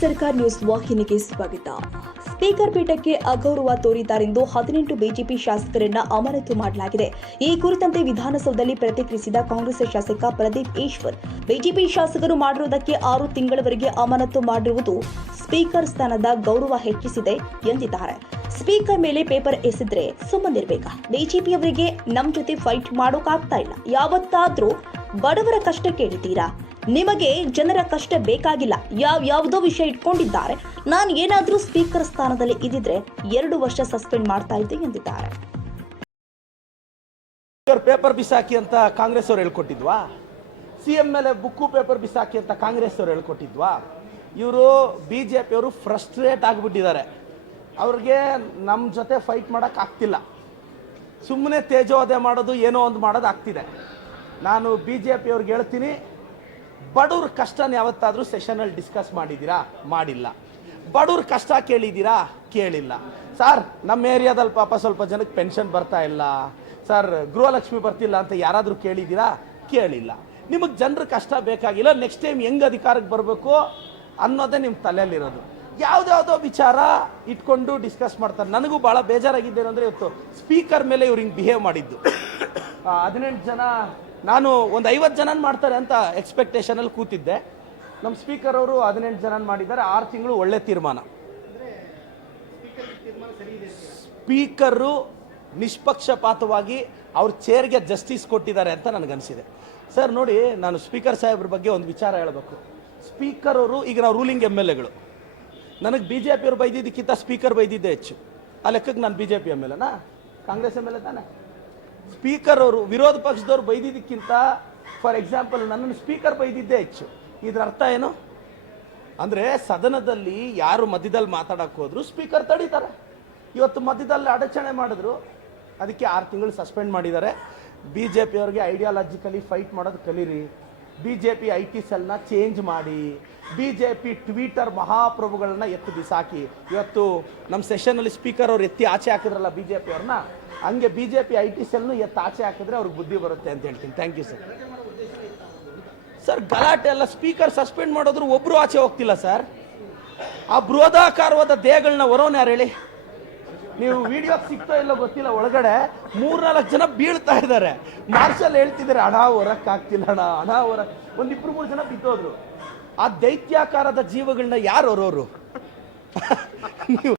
ಸರ್ಕಾರ ನ್ಯೂಸ್ ವಾಹಿನಿಗೆ ಸ್ವಾಗತ. ಸ್ಪೀಕರ್ ಪೀಠಕ್ಕೆ ಅಗೌರವ ತೋರಿದ್ದಾರೆಂದು ಹದಿನೆಂಟು ಬಿಜೆಪಿ ಶಾಸಕರನ್ನ ಅಮಾನತು ಮಾಡಲಾಗಿದೆ. ಈ ಕುರಿತಂತೆ ವಿಧಾನಸೌಧದಲ್ಲಿ ಪ್ರತಿಕ್ರಿಯಿಸಿದ ಕಾಂಗ್ರೆಸ್ ಶಾಸಕ ಪ್ರದೀಪ್ ಈಶ್ವರ್, ಬಿಜೆಪಿ ಶಾಸಕರು ಮಾಡಿರುವುದಕ್ಕೆ ಆರು ತಿಂಗಳವರೆಗೆ ಅಮಾನತು ಮಾಡಿರುವುದು ಸ್ಪೀಕರ್ ಸ್ಥಾನದ ಗೌರವ ಹೆಚ್ಚಿಸಿದೆ ಎಂದಿದ್ದಾರೆ. ಸ್ಪೀಕರ್ ಮೇಲೆ ಪೇಪರ್ ಎಸೆದ್ರೆ ಸುಮ್ಮನಿರ್ಬೇಕಾ? ಬಿಜೆಪಿಯವರಿಗೆ ನಮ್ಮ ಜೊತೆ ಫೈಟ್ ಮಾಡೋಕಾಗ್ತಾ ಇಲ್ಲ. ಯಾವತ್ತಾದ್ರೂ ಬಡವರ ಕಷ್ಟ ಕೇಳಿದ್ದೀರಾ? ನಿಮಗೆ ಜನರ ಕಷ್ಟ ಬೇಕಾಗಿಲ್ಲ. ಯಾವ ಯಾವುದೋ ವಿಷಯ ಇಟ್ಕೊಂಡಿದ್ದಾರೆ. ನಾನು ಏನಾದರೂ ಸ್ಪೀಕರ್ ಸ್ಥಾನದಲ್ಲಿ ಇದ್ದಿದ್ರೆ ಎರಡು ವರ್ಷ ಸಸ್ಪೆಂಡ್ ಮಾಡ್ತಾ ಇದ್ದೆ ಎಂದಿದ್ದಾರೆ. ಪೇಪರ್ ಬಿಸಾಕಿ ಅಂತ ಕಾಂಗ್ರೆಸ್ ಅವರು ಹೇಳ್ಕೊಟ್ಟಿದ್ವಾ? ಸಿ ಎಂ ಮೇಲೆ ಬುಕ್ಕು ಪೇಪರ್ ಬಿಸಾಕಿ ಅಂತ ಕಾಂಗ್ರೆಸ್ ಅವರು ಹೇಳ್ಕೊಟ್ಟಿದ್ವಾ? ಇವರು ಬಿ ಜೆ ಪಿಯವರು ಫ್ರಸ್ಟ್ರೇಟ್ ಆಗಿಬಿಟ್ಟಿದ್ದಾರೆ. ಅವ್ರಿಗೆ ನಮ್ಮ ಜೊತೆ ಫೈಟ್ ಮಾಡೋಕೆ ಆಗ್ತಿಲ್ಲ. ಸುಮ್ಮನೆ ತೇಜೋದೆ ಮಾಡೋದು ಏನೋ ಒಂದು ಮಾಡೋದು ಆಗ್ತಿದೆ. ನಾನು ಬಿ ಜೆ ಪಿಯವ್ರಿಗೆ ಹೇಳ್ತೀನಿ ಬಡವ್ರ ಕಷ್ಟನ ಯಾವತ್ತಾದರೂ ಸೆಷನಲ್ಲಿ ಡಿಸ್ಕಸ್ ಮಾಡಿದ್ದೀರಾ? ಮಾಡಿಲ್ಲ. ಬಡವ್ರ ಕಷ್ಟ ಕೇಳಿದ್ದೀರಾ? ಕೇಳಿಲ್ಲ. ಸರ್ ನಮ್ಮ ಏರಿಯಾದಲ್ಲಿ ಪಾಪ ಸ್ವಲ್ಪ ಜನಕ್ಕೆ ಪೆನ್ಷನ್ ಬರ್ತಾ ಇಲ್ಲ. ಸರ್ ಗೃಹಲಕ್ಷ್ಮಿ ಬರ್ತಿಲ್ಲ ಅಂತ ಯಾರಾದರೂ ಕೇಳಿದ್ದೀರಾ? ಕೇಳಿಲ್ಲ. ನಿಮಗೆ ಜನರ ಕಷ್ಟ ಬೇಕಾಗಿಲ್ಲ ನೆಕ್ಸ್ಟ್ ಟೈಮ್ ಹೆಂಗೆ ಅಧಿಕಾರಕ್ಕೆ ಬರಬೇಕು ಅನ್ನೋದೇ ನಿಮ್ಮ ತಲೆಯಲ್ಲಿರೋದು. ಯಾವುದ್ಯಾವುದೋ ವಿಚಾರ ಇಟ್ಕೊಂಡು ಡಿಸ್ಕಸ್ ಮಾಡ್ತಾರೆ. ನನಗೂ ಭಾಳ ಬೇಜಾರಾಗಿದ್ದೇನೆ ಅಂದರೆ ಇವತ್ತು ಸ್ಪೀಕರ್ ಮೇಲೆ ಇವ್ರು ಹಿಂಗೆ ಬಿಹೇವ್ ಮಾಡಿದ್ದು. ಹದಿನೆಂಟು ಜನ, ನಾನು ಒಂದು ಐವತ್ತು ಜನ ಮಾಡ್ತಾರೆ ಅಂತ ಎಕ್ಸ್ಪೆಕ್ಟೇಷನಲ್ಲಿ ಕೂತಿದ್ದೆ. ನಮ್ಮ ಸ್ಪೀಕರ್ ಅವರು ಹದಿನೆಂಟು ಜನ ಮಾಡಿದ್ದಾರೆ, ಆರು ತಿಂಗಳು ಒಳ್ಳೆ ತೀರ್ಮಾನ. ಸ್ಪೀಕರು ನಿಷ್ಪಕ್ಷಪಾತವಾಗಿ ಅವ್ರ ಚೇರ್ಗೆ ಜಸ್ಟಿಸ್ ಕೊಟ್ಟಿದ್ದಾರೆ ಅಂತ ನನಗನ್ಸಿದೆ ಸರ್ ನೋಡಿ, ನಾನು ಸ್ಪೀಕರ್ ಸಾಹೇಬ್ರ ಬಗ್ಗೆ ಒಂದು ವಿಚಾರ ಹೇಳಬೇಕು. ಸ್ಪೀಕರ್ ಅವರು, ಈಗ ನಾವು ರೂಲಿಂಗ್ ಎಂ ಎಲ್ ಎಗಳು ನನಗೆ ಬಿ ಜೆ ಪಿಯವ್ರು ಬೈದಿದ್ದಕ್ಕಿಂತ ಸ್ಪೀಕರ್ ಬೈದಿದ್ದೆ ಹೆಚ್ಚು. ಆ ಲೆಕ್ಕಕ್ಕೆ ನಾನು B J P M L ಎನಾ Congress M L A ತಾನೆ? ಸ್ಪೀಕರ್ ಅವರು, ವಿರೋಧ ಪಕ್ಷದವ್ರು ಬೈದಿದ್ದಕ್ಕಿಂತ, ಫಾರ್ ಎಕ್ಸಾಂಪಲ್, ನನ್ನನ್ನು ಸ್ಪೀಕರ್ ಬೈದಿದ್ದೇ ಹೆಚ್ಚು. ಇದ್ರ ಅರ್ಥ ಏನು? ಅಂದರೆ ಸದನದಲ್ಲಿ ಯಾರು ಮಧ್ಯದಲ್ಲಿ ಮಾತಾಡಕ್ಕೆ ಹೋದ್ರು ಸ್ಪೀಕರ್ ತಡೀತಾರೆ. ಇವತ್ತು ಮಧ್ಯದಲ್ಲಿ ಅಡಚಣೆ ಮಾಡಿದ್ರು. ಅದಕ್ಕೆ ಆರು ತಿಂಗಳು ಸಸ್ಪೆಂಡ್ ಮಾಡಿದ್ದಾರೆ. ಬಿ ಜೆ ಪಿಯವ್ರಿಗೆ ಐಡಿಯಾಲಜಿಕಲಿ ಫೈಟ್ ಮಾಡೋದು ಕಲೀರಿ. B J P I T ಸೆಲ್ನ change ಮಾಡಿ. ಬಿ ಜೆ ಪಿ ಟ್ವೀಟರ್ ಮಹಾಪ್ರಭುಗಳನ್ನ ಎತ್ತು ಬಿಸಾಕಿ. ಇವತ್ತು ನಮ್ಮ ಸೆಷನಲ್ಲಿ ಸ್ಪೀಕರ್ ಅವ್ರು ಎತ್ತಿ ಆಚೆ ಹಾಕಿದ್ರಲ್ಲ ಬಿ ಜೆ ಪಿಯವ್ರನ್ನ ಹಂಗೆ B J P I T ಸೆಲ್ನು ಎತ್ತು ಆಚೆ ಹಾಕಿದ್ರೆ ಅವ್ರಿಗೆ ಬುದ್ಧಿ ಬರುತ್ತೆ ಅಂತ ಹೇಳ್ತೀನಿ. ಥ್ಯಾಂಕ್ ಯು ಸರ್ ಸರ್ ಗಲಾಟೆ ಎಲ್ಲ ಸ್ಪೀಕರ್ ಸಸ್ಪೆಂಡ್ ಮಾಡಿದ್ರು ಒಬ್ರು ಆಚೆ ಹೋಗ್ತಿಲ್ಲ ಸರ್ ಆ ಬೃಹದಾಕಾರವಾದ ದೇಹಗಳನ್ನ ಹೊರೋನ್ ಯಾರು ಹೇಳಿ? ನೀವು ವಿಡಿಯೋ ಸಿಗ್ತಾ ಇಲ್ಲ ಗೊತ್ತಿಲ್ಲ, ಒಳಗಡೆ ಮೂರ್ನಾಲ್ಕು ಜನ ಬೀಳ್ತಾ ಇದ್ದಾರೆ. ಮಾರ್ಷಲ್ ಹೇಳ್ತಿದ್ದಾರೆ ಹಣ ಹೊರಕ್ ಆಗ್ತಿಲ್ಲ ಹಣ ಹಣ ಹೊರ ಒಂದ್ ಇಬ್ರು ಮೂರು ಜನ ಬಿದ್ದೋದ್ರು. ಆ ದೈತ್ಯಾಕಾರದ ಜೀವಗಳನ್ನ ಯಾರು ಹೊರೋರು? ನೀವು